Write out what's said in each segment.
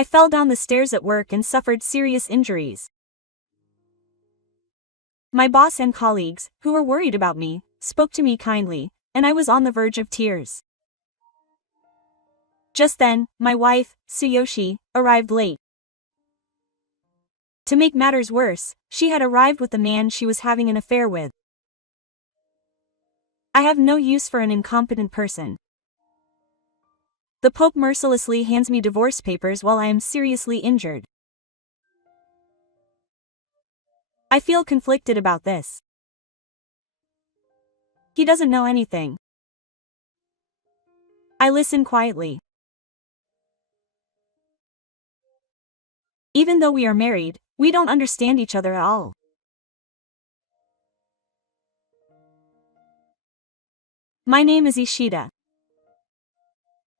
I fell down the stairs at work and suffered serious injuries. My boss and colleagues, who were worried about me, spoke to me kindly, and I was on the verge of tears. Just then, my wife, Tsuyoshi, arrived late. To make matters worse, she had arrived with the man she was having an affair with. I have no use for an incompetent person. The Pope mercilessly hands me divorce papers while I am seriously injured. I feel conflicted about this. He doesn't know anything. I listen quietly. Even though we are married, we don't understand each other at all. My name is Ishida.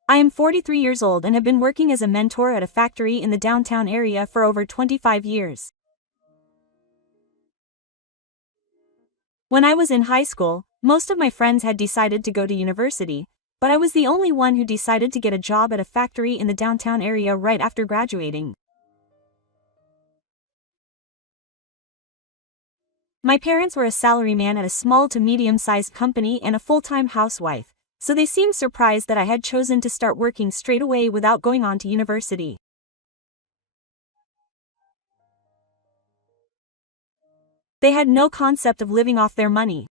I am 43 years old and have been working as a mentor at a factory in the downtown area for over 25 years. When I was in high school, most of my friends had decided to go to university, but I was the only one who decided to get a job at a factory in the downtown area right after graduating. My parents were a salaryman at a small to medium-sized company and a full-time housewife, so they seemed surprised that I had chosen to start working straight away without going on to university. They had no concept of living off their money.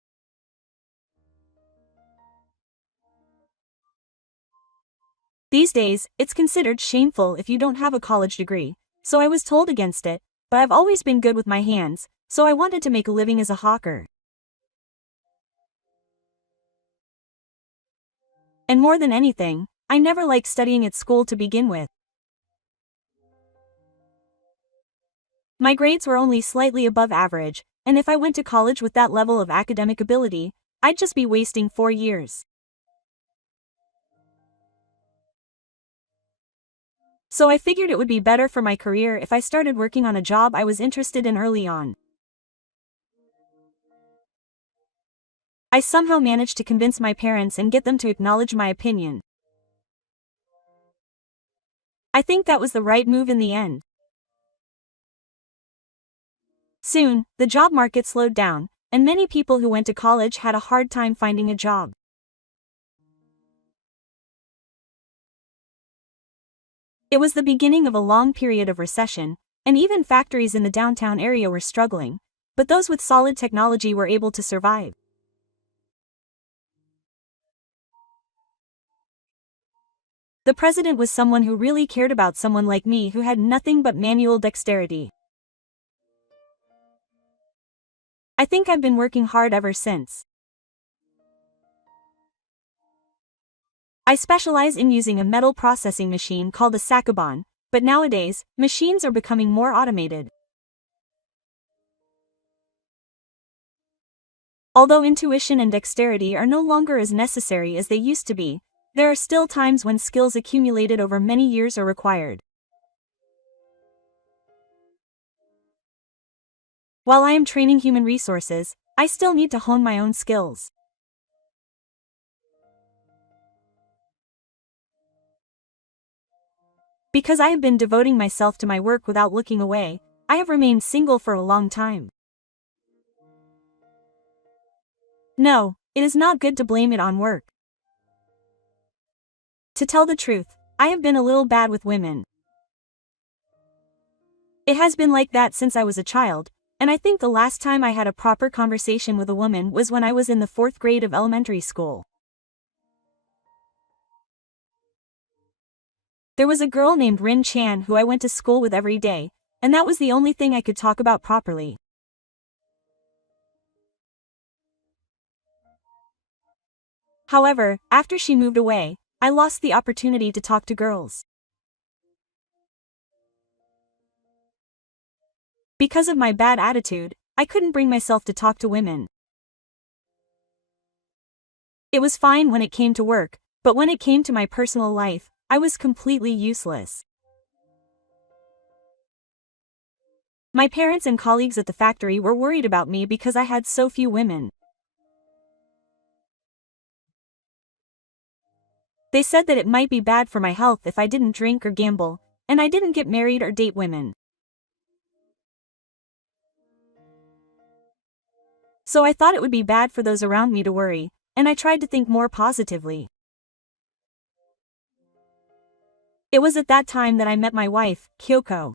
These days, it's considered shameful if you don't have a college degree, so I was told against it, but I've always been good with my hands, so I wanted to make a living as a hawker. And more than anything, I never liked studying at school to begin with. My grades were only slightly above average, and if I went to college with that level of academic ability, I'd just be wasting 4 years. So I figured it would be better for my career if I started working on a job I was interested in early on. I somehow managed to convince my parents and get them to acknowledge my opinion. I think that was the right move in the end. Soon, the job market slowed down, and many people who went to college had a hard time finding a job. It was the beginning of a long period of recession, and even factories in the downtown area were struggling, but those with solid technology were able to survive. The president was someone who really cared about someone like me who had nothing but manual dexterity. I think I've been working hard ever since. I specialize in using a metal processing machine called a sakubon, but nowadays, machines are becoming more automated. Although intuition and dexterity are no longer as necessary as they used to be, there are still times when skills accumulated over many years are required. While I am training human resources, I still need to hone my own skills. Because I have been devoting myself to my work without looking away, I have remained single for a long time. No, it is not good to blame it on work. To tell the truth, I have been a little bad with women. It has been like that since I was a child, and I think the last time I had a proper conversation with a woman was when I was in the 4th grade of elementary school. There was a girl named Rin Chan who I went to school with every day, and that was the only thing I could talk about properly. However, after she moved away, I lost the opportunity to talk to girls. Because of my bad attitude, I couldn't bring myself to talk to women. It was fine when it came to work, but when it came to my personal life, I was completely useless. My parents and colleagues at the factory were worried about me because I had so few women. They said that it might be bad for my health if I didn't drink or gamble, and I didn't get married or date women. So I thought it would be bad for those around me to worry, and I tried to think more positively. It was at that time that I met my wife, Kyoko.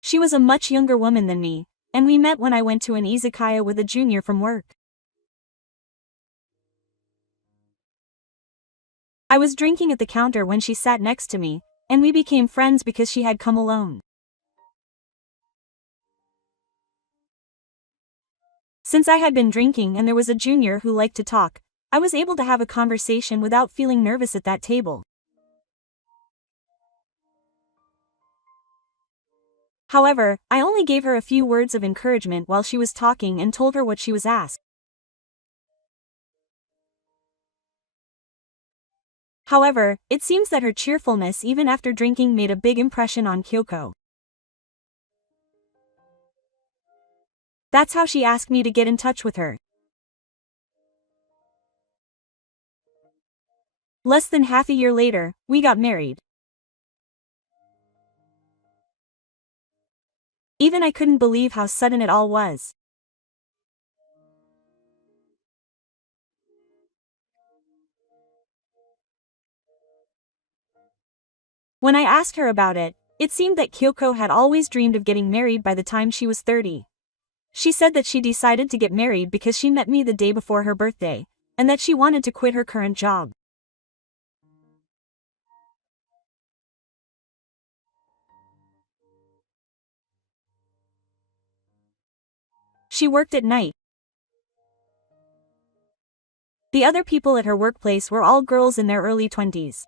She was a much younger woman than me, and we met when I went to an izakaya with a junior from work. I was drinking at the counter when she sat next to me, and we became friends because she had come alone. Since I had been drinking and there was a junior who liked to talk, I was able to have a conversation without feeling nervous at that table. However, I only gave her a few words of encouragement while she was talking and told her what she was asked. However, it seems that her cheerfulness even after drinking made a big impression on Kyoko. That's how she asked me to get in touch with her. Less than half a year later, we got married. Even I couldn't believe how sudden it all was. When I asked her about it, it seemed that Kyoko had always dreamed of getting married by the time she was 30. She said that she decided to get married because she met me the day before her birthday, and that she wanted to quit her current job. She worked at night. The other people at her workplace were all girls in their early 20s.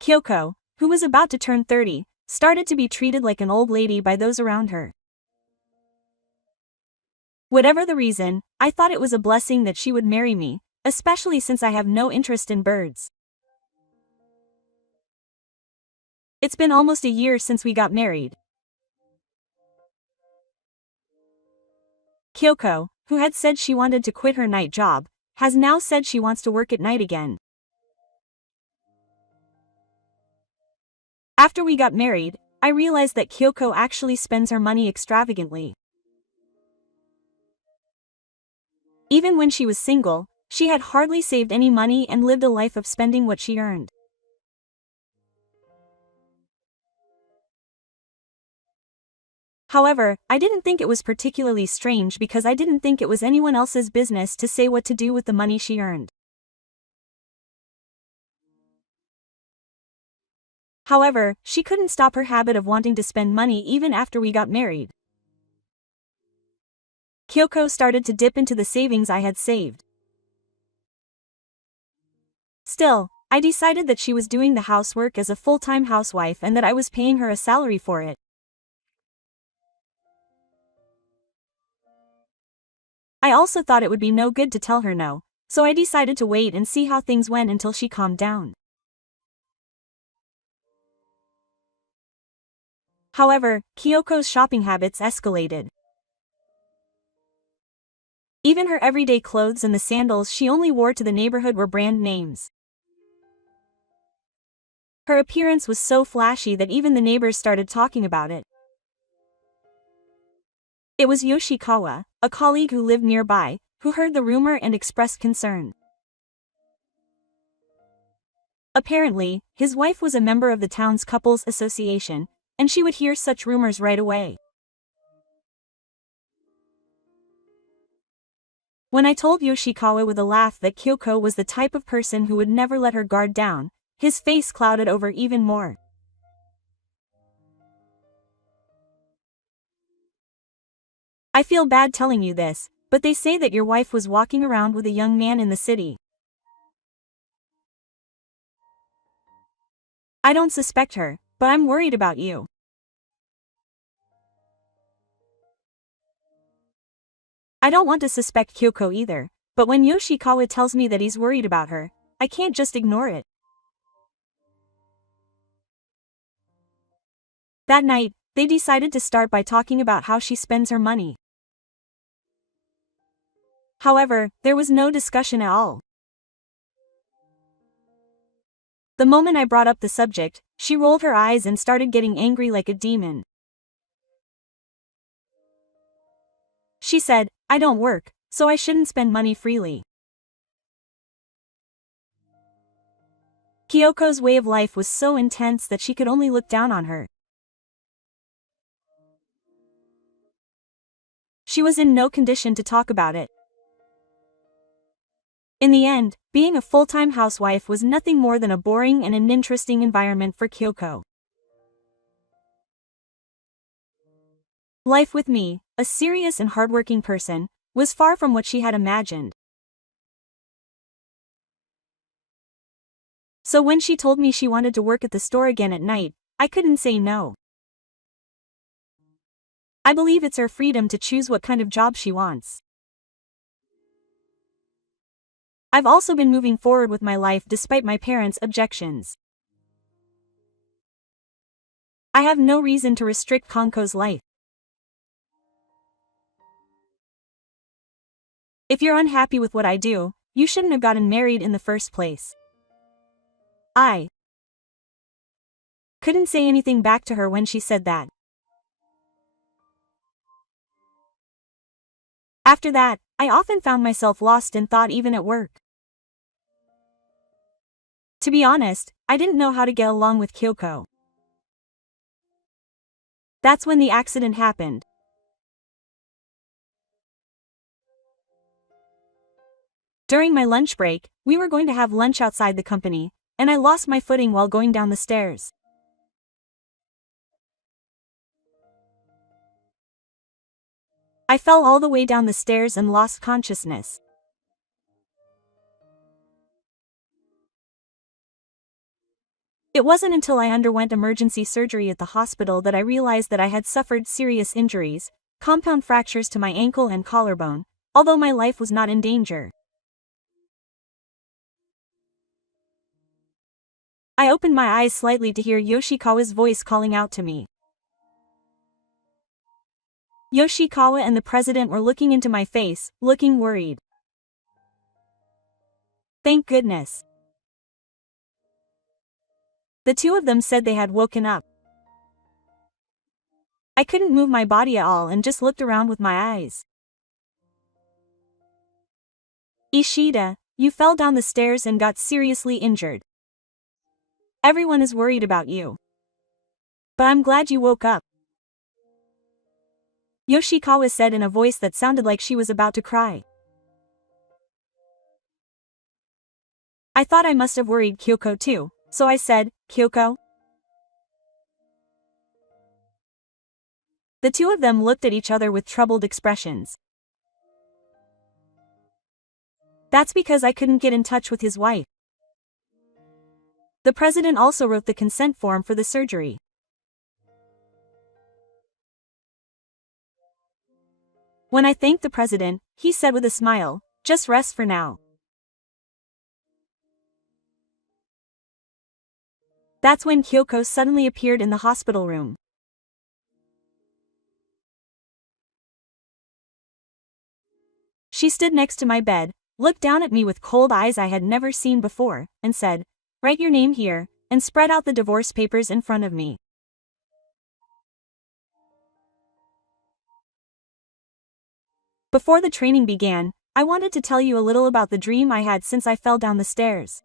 Kyoko, who was about to turn 30, started to be treated like an old lady by those around her. Whatever the reason, I thought it was a blessing that she would marry me, especially since I have no interest in birds. It's been almost a year since we got married. Kyoko, who had said she wanted to quit her night job, has now said she wants to work at night again. After we got married, I realized that Kyoko actually spends her money extravagantly. Even when she was single, she had hardly saved any money and lived a life of spending what she earned. However, I didn't think it was particularly strange because I didn't think it was anyone else's business to say what to do with the money she earned. However, she couldn't stop her habit of wanting to spend money even after we got married. Kyoko started to dip into the savings I had saved. Still, I decided that she was doing the housework as a full-time housewife and that I was paying her a salary for it. I also thought it would be no good to tell her no, so I decided to wait and see how things went until she calmed down. However, Kyoko's shopping habits escalated. Even her everyday clothes and the sandals she only wore to the neighborhood were brand names. Her appearance was so flashy that even the neighbors started talking about it. It was Yoshikawa, a colleague who lived nearby, who heard the rumor and expressed concern. Apparently, his wife was a member of the town's couples association, and she would hear such rumors right away. When I told Yoshikawa with a laugh that Kyoko was the type of person who would never let her guard down, his face clouded over even more. I feel bad telling you this, but they say that your wife was walking around with a young man in the city. I don't suspect her, but I'm worried about you. I don't want to suspect Kyoko either, but when Yoshikawa tells me that he's worried about her, I can't just ignore it. That night, they decided to start by talking about how she spends her money. However, there was no discussion at all. The moment I brought up the subject, she rolled her eyes and started getting angry like a demon. She said, "I don't work, so I shouldn't spend money freely." Kyoko's way of life was so intense that she could only look down on her. She was in no condition to talk about it. In the end, being a full-time housewife was nothing more than a boring and uninteresting environment for Kyoko. Life with me, a serious and hardworking person, was far from what she had imagined. So when she told me she wanted to work at the store again at night, I couldn't say no. I believe it's her freedom to choose what kind of job she wants. I've also been moving forward with my life despite my parents' objections. I have no reason to restrict Konko's life. If you're unhappy with what I do, you shouldn't have gotten married in the first place. I couldn't say anything back to her when she said that. After that, I often found myself lost in thought even at work. To be honest, I didn't know how to get along with Kyoko. That's when the accident happened. During my lunch break, we were going to have lunch outside the company, and I lost my footing while going down the stairs. I fell all the way down the stairs and lost consciousness. It wasn't until I underwent emergency surgery at the hospital that I realized that I had suffered serious injuries, compound fractures to my ankle and collarbone, although my life was not in danger. I opened my eyes slightly to hear Yoshikawa's voice calling out to me. Yoshikawa and the president were looking into my face, looking worried. Thank goodness. The two of them said they had woken up. I couldn't move my body at all and just looked around with my eyes. Ishida, you fell down the stairs and got seriously injured. Everyone is worried about you. But I'm glad you woke up. Yoshikawa said in a voice that sounded like she was about to cry. I thought I must have worried Kyoko too, so I said, "Kyoko?" The two of them looked at each other with troubled expressions. That's because I couldn't get in touch with his wife. The president also wrote the consent form for the surgery. When I thanked the president, he said with a smile, "Just rest for now." That's when Kyoko suddenly appeared in the hospital room. She stood next to my bed, looked down at me with cold eyes I had never seen before, and said, "Write your name here," and spread out the divorce papers in front of me. Before the training began, I wanted to tell you a little about the dream I had since I fell down the stairs.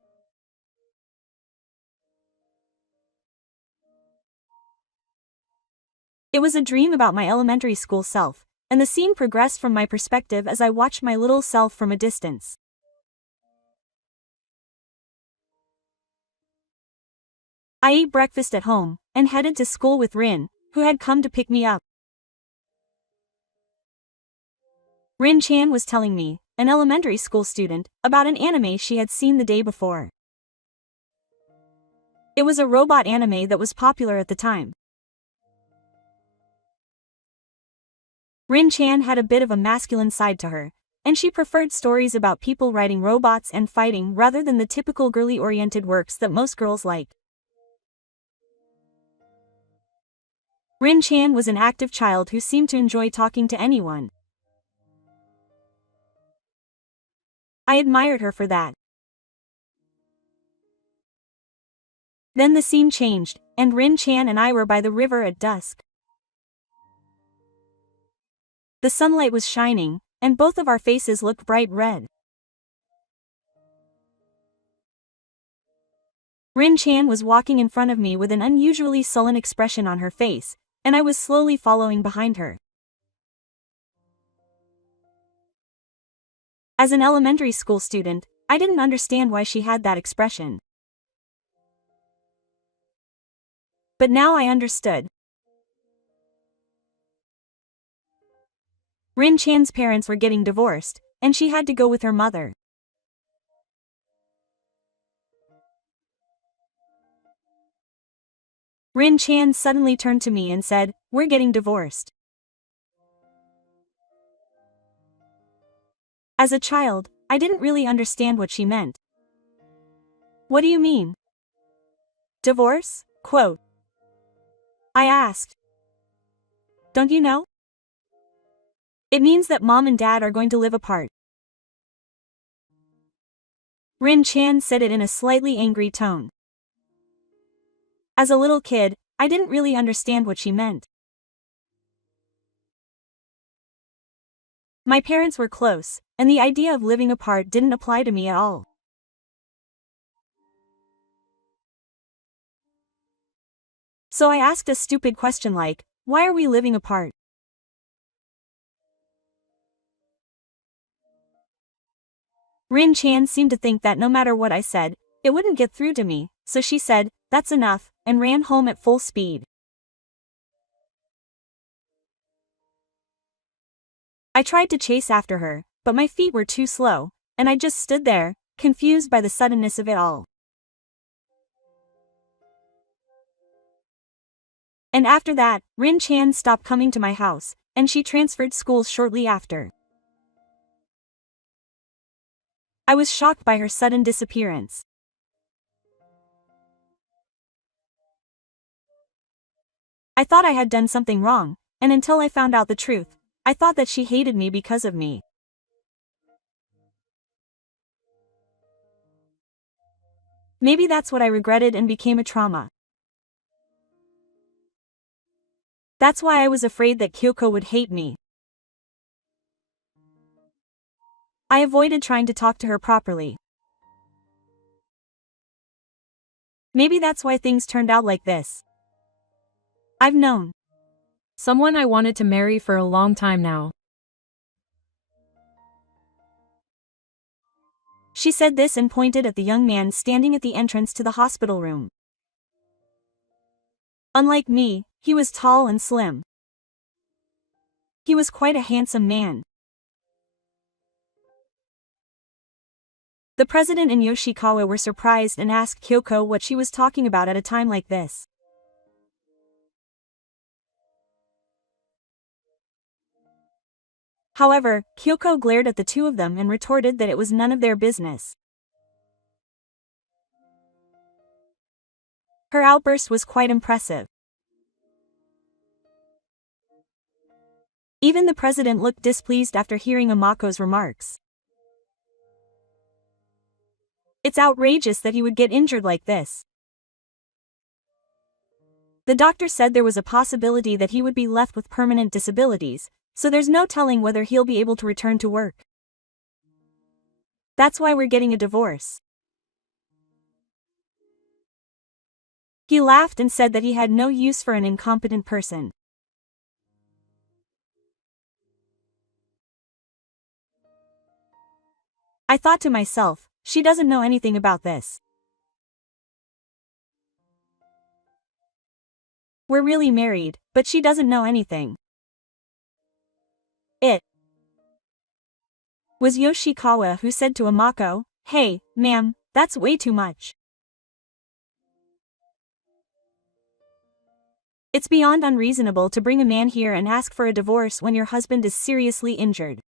It was a dream about my elementary school self, and the scene progressed from my perspective as I watched my little self from a distance. I ate breakfast at home, and headed to school with Rin, who had come to pick me up. Rin-chan was telling me, an elementary school student, about an anime she had seen the day before. It was a robot anime that was popular at the time. Rin-chan had a bit of a masculine side to her, and she preferred stories about people riding robots and fighting rather than the typical girly-oriented works that most girls like. Rin-chan was an active child who seemed to enjoy talking to anyone. I admired her for that. Then the scene changed, and Rin-chan and I were by the river at dusk. The sunlight was shining, and both of our faces looked bright red. Rin-chan was walking in front of me with an unusually sullen expression on her face, and I was slowly following behind her. As an elementary school student, I didn't understand why she had that expression. But now I understood. Rin-chan's parents were getting divorced, and she had to go with her mother. Rin-chan suddenly turned to me and said, "We're getting divorced." As a child, I didn't really understand what she meant. "What do you mean? Divorce? Quote," I asked. "Don't you know? It means that mom and dad are going to live apart." Rin-chan said it in a slightly angry tone. As a little kid, I didn't really understand what she meant. My parents were close, and the idea of living apart didn't apply to me at all. So I asked a stupid question like, "Why are we living apart?" Rin-chan seemed to think that no matter what I said, it wouldn't get through to me, so she said, "That's enough," and ran home at full speed. I tried to chase after her, but my feet were too slow, and I just stood there, confused by the suddenness of it all. And after that, Rin-chan stopped coming to my house, and she transferred schools shortly after. I was shocked by her sudden disappearance. I thought I had done something wrong, and until I found out the truth, I thought that she hated me because of me. Maybe that's what I regretted and became a trauma. That's why I was afraid that Kyoko would hate me. I avoided trying to talk to her properly. Maybe that's why things turned out like this. I've known Someone I wanted to marry for a long time now. She said this and pointed at the young man standing at the entrance to the hospital room. Unlike me, he was tall and slim. He was quite a handsome man. The president and Yoshikawa were surprised and asked Kyoko what she was talking about at a time like this. However, Kyoko glared at the two of them and retorted that it was none of their business. Her outburst was quite impressive. Even the president looked displeased after hearing Amako's remarks. It's outrageous that he would get injured like this. The doctor said there was a possibility that he would be left with permanent disabilities, so there's no telling whether he'll be able to return to work. That's why we're getting a divorce. He laughed and said that he had no use for an incompetent person. I thought to myself, she doesn't know anything about this. We're really married, but she doesn't know anything. It was Yoshikawa who said to Amako, "Hey, ma'am, that's way too much. It's beyond unreasonable to bring a man here and ask for a divorce when your husband is seriously injured.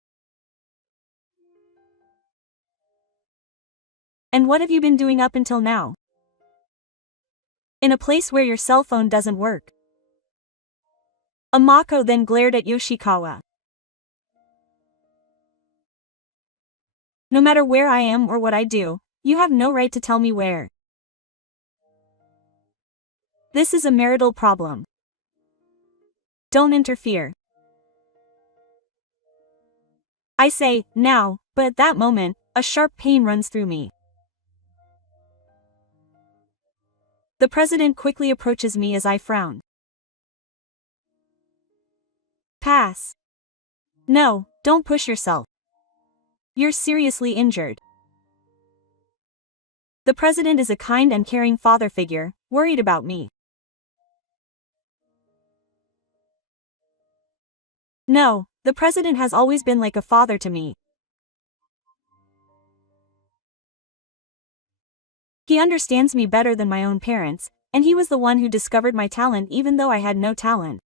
And what have you been doing up until now? In a place where your cell phone doesn't work." Amako then glared at Yoshikawa. "No matter where I am or what I do, you have no right to tell me where. This is a marital problem. Don't interfere. I say, now, but at that moment, a sharp pain runs through me. The president quickly approaches me as I frown. Pass. No, don't push yourself. You're seriously injured. The president is a kind and caring father figure, worried about me. No, the president has always been like a father to me. He understands me better than my own parents, and he was the one who discovered my talent even though I had no talent.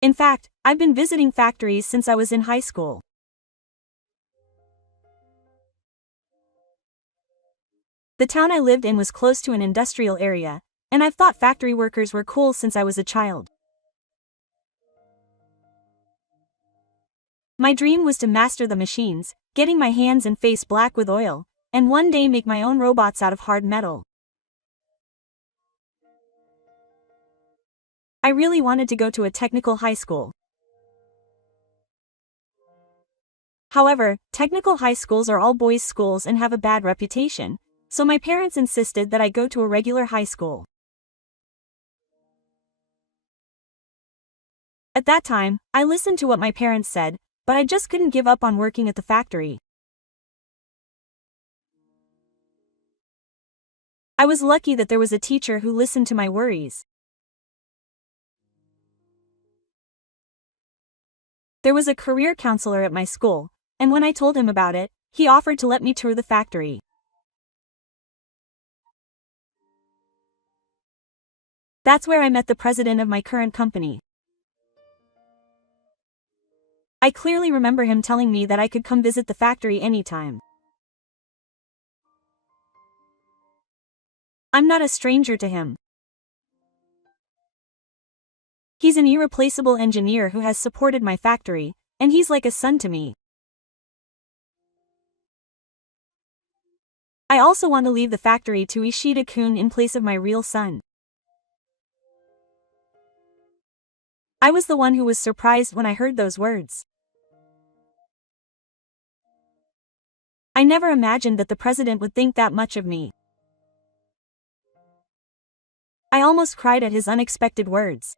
In fact, I've been visiting factories since I was in high school. The town I lived in was close to an industrial area, and I've thought factory workers were cool since I was a child. My dream was to master the machines, getting my hands and face black with oil, and one day make my own robots out of hard metal. I really wanted to go to a technical high school. However, technical high schools are all boys' schools and have a bad reputation, so my parents insisted that I go to a regular high school. At that time, I listened to what my parents said, but I just couldn't give up on working at the factory. I was lucky that there was a teacher who listened to my worries. There was a career counselor at my school, and when I told him about it, he offered to let me tour the factory. That's where I met the president of my current company. I clearly remember him telling me that I could come visit the factory anytime. I'm not a stranger to him. He's an irreplaceable engineer who has supported my factory, and he's like a son to me. I also want to leave the factory to Ishida-kun in place of my real son. I was the one who was surprised when I heard those words. I never imagined that the president would think that much of me. I almost cried at his unexpected words.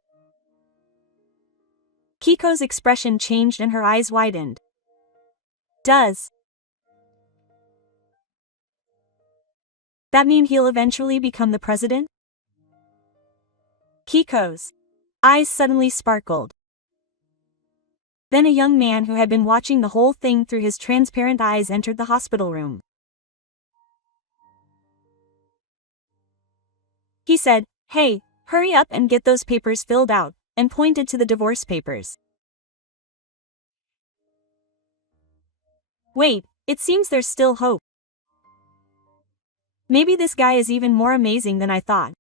Kiko's expression changed and her eyes widened. Does that mean he'll eventually become the president? Kiko's eyes suddenly sparkled. Then a young man who had been watching the whole thing through his transparent eyes entered the hospital room. He said, "Hey, hurry up and get those papers filled out," and pointed to the divorce papers. Wait, it seems there's still hope. Maybe this guy is even more amazing than I thought.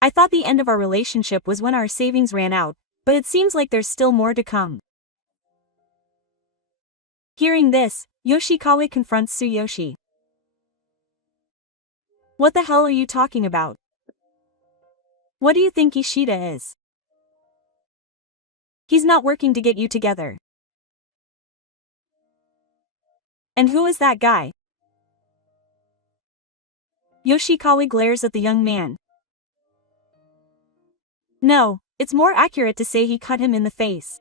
I thought the end of our relationship was when our savings ran out, but it seems like there's still more to come. Hearing this, Yoshikawa confronts Tsuyoshi. What the hell are you talking about? What do you think Ishida is? He's not working to get you together. And who is that guy? Yoshikawa glares at the young man. No, it's more accurate to say he cut him in the face.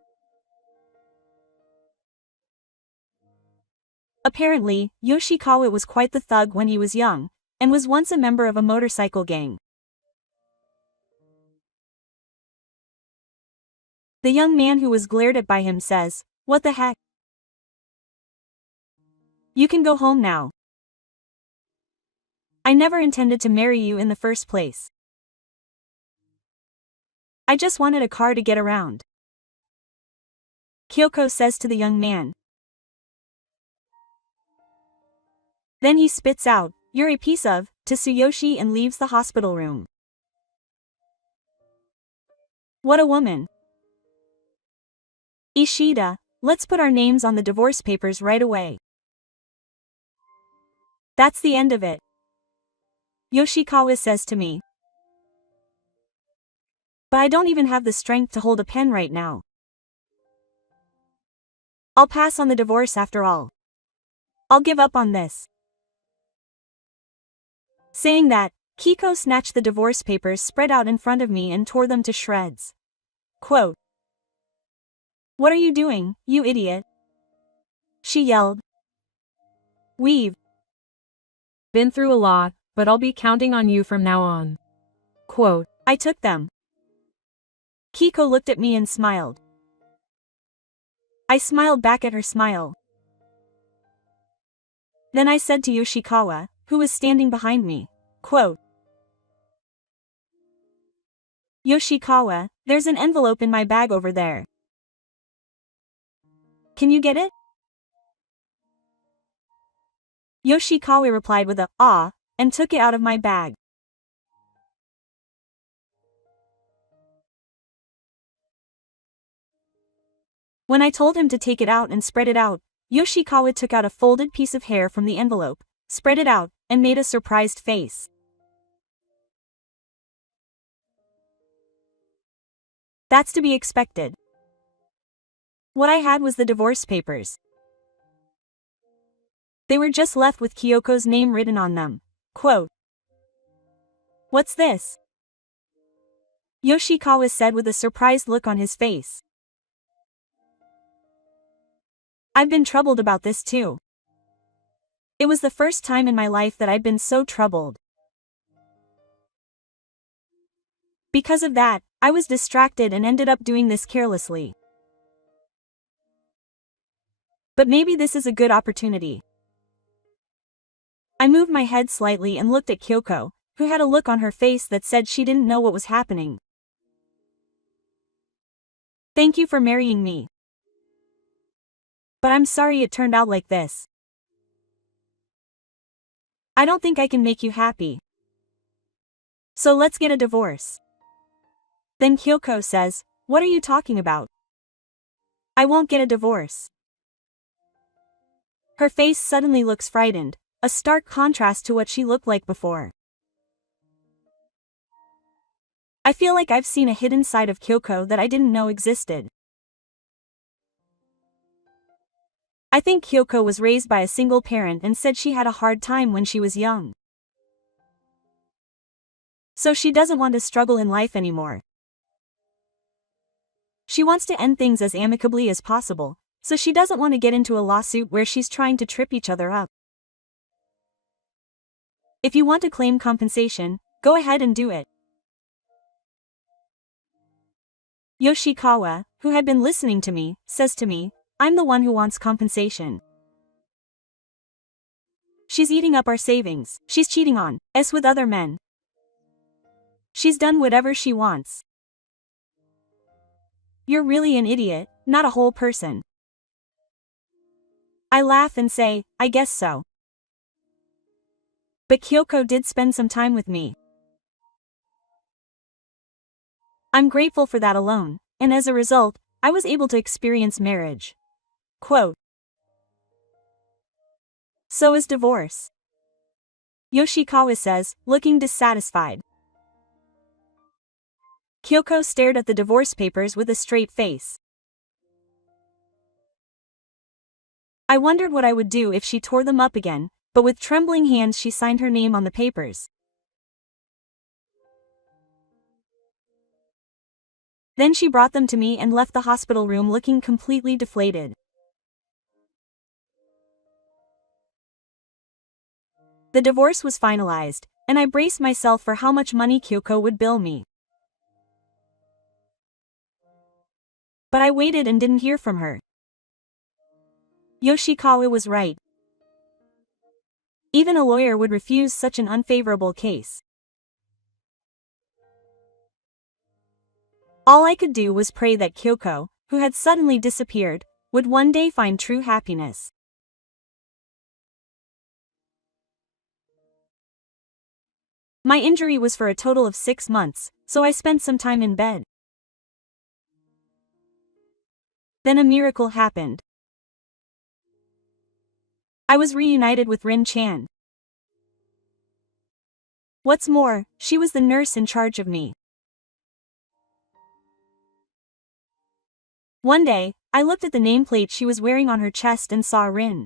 Apparently, Yoshikawa was quite the thug when he was young, and was once a member of a motorcycle gang. The young man who was glared at by him says, "What the heck? You can go home now. I never intended to marry you in the first place. I just wanted a car to get around," Kyoko says to the young man. Then he spits out, "You're a piece of," to Tsuyoshi and leaves the hospital room. What a woman. Ishida, let's put our names on the divorce papers right away. That's the end of it, Yoshikawa says to me. But I don't even have the strength to hold a pen right now. I'll pass on the divorce after all. I'll give up on this. Saying that, Kiko snatched the divorce papers spread out in front of me and tore them to shreds. Quote, "What are you doing, you idiot?" she yelled. We've been through a lot, but I'll be counting on you from now on. Quote, I took them. Kiko looked at me and smiled. I smiled back at her smile. Then I said to Yoshikawa, who was standing behind me, quote, "Yoshikawa, there's an envelope in my bag over there. Can you get it?" Yoshikawa replied with a "ah," and took it out of my bag. When I told him to take it out and spread it out, Yoshikawa took out a folded piece of hair from the envelope, spread it out, and made a surprised face. That's to be expected. What I had was the divorce papers. They were just left with Kyoko's name written on them. Quote, "What's this?" Yoshikawa said with a surprised look on his face. I've been troubled about this too. It was the first time in my life that I'd been so troubled. Because of that, I was distracted and ended up doing this carelessly. But maybe this is a good opportunity. I moved my head slightly and looked at Kyoko, who had a look on her face that said she didn't know what was happening. "Thank you for marrying me. But I'm sorry it turned out like this. I don't think I can make you happy. So let's get a divorce." Then Kyoko says, "What are you talking about? I won't get a divorce." Her face suddenly looks frightened, a stark contrast to what she looked like before. I feel like I've seen a hidden side of Kyoko that I didn't know existed. I think Kyoko was raised by a single parent and said she had a hard time when she was young. So she doesn't want to struggle in life anymore. She wants to end things as amicably as possible, so she doesn't want to get into a lawsuit where she's trying to trip each other up. If you want to claim compensation, go ahead and do it. Yoshikawa, who had been listening to me, says to me, "I'm the one who wants compensation. She's eating up our savings, she's cheating on us with other men. She's done whatever she wants. You're really an idiot, not a whole person." I laugh and say, "I guess so." But Kyoko did spend some time with me. I'm grateful for that alone, and as a result, I was able to experience marriage. Quote, "So is divorce," Yoshikawa says, looking dissatisfied. Kyoko stared at the divorce papers with a straight face. I wondered what I would do if she tore them up again, but with trembling hands she signed her name on the papers. Then she brought them to me and left the hospital room looking completely deflated. The divorce was finalized, and I braced myself for how much money Kyoko would bill me. But I waited and didn't hear from her. Yoshikawa was right. Even a lawyer would refuse such an unfavorable case. All I could do was pray that Kyoko, who had suddenly disappeared, would one day find true happiness. My injury was for a total of 6 months, so I spent some time in bed. Then a miracle happened. I was reunited with Rin-chan. What's more, she was the nurse in charge of me. One day, I looked at the nameplate she was wearing on her chest and saw Rin.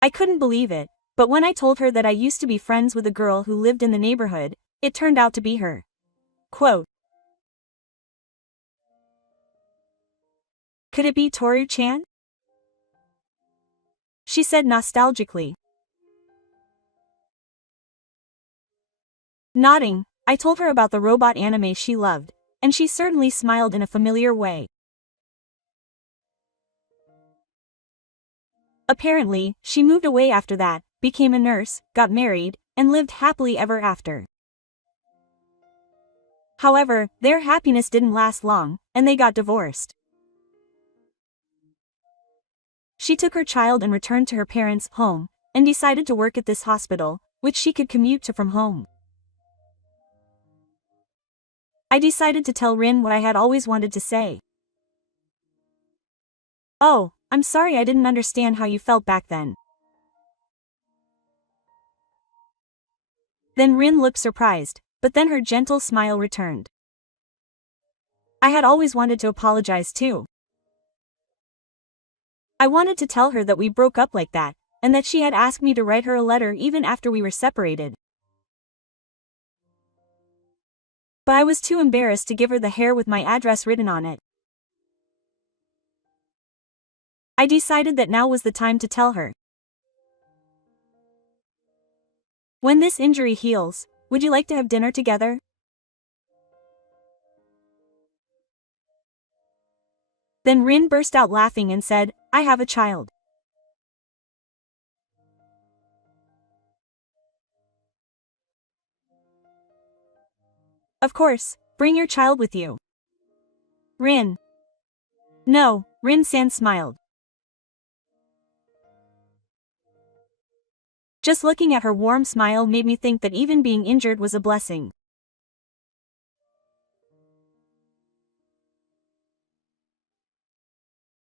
I couldn't believe it, but when I told her that I used to be friends with a girl who lived in the neighborhood, it turned out to be her. Quote. Could it be Toru-chan? She said nostalgically. Nodding, I told her about the robot anime she loved, and she certainly smiled in a familiar way. Apparently, she moved away after that, became a nurse, got married, and lived happily ever after. However, their happiness didn't last long, and they got divorced. She took her child and returned to her parents' home, and decided to work at this hospital, which she could commute to from home. I decided to tell Rin what I had always wanted to say. Oh, I'm sorry I didn't understand how you felt back then. Then Rin looked surprised, but then her gentle smile returned. I had always wanted to apologize too. I wanted to tell her that we broke up like that, and that she had asked me to write her a letter even after we were separated. But I was too embarrassed to give her the hair with my address written on it. I decided that now was the time to tell her. When this injury heals, would you like to have dinner together? Then Rin burst out laughing and said, I have a child. Of course, bring your child with you. Rin. No, Rin-san smiled. Just looking at her warm smile made me think that even being injured was a blessing.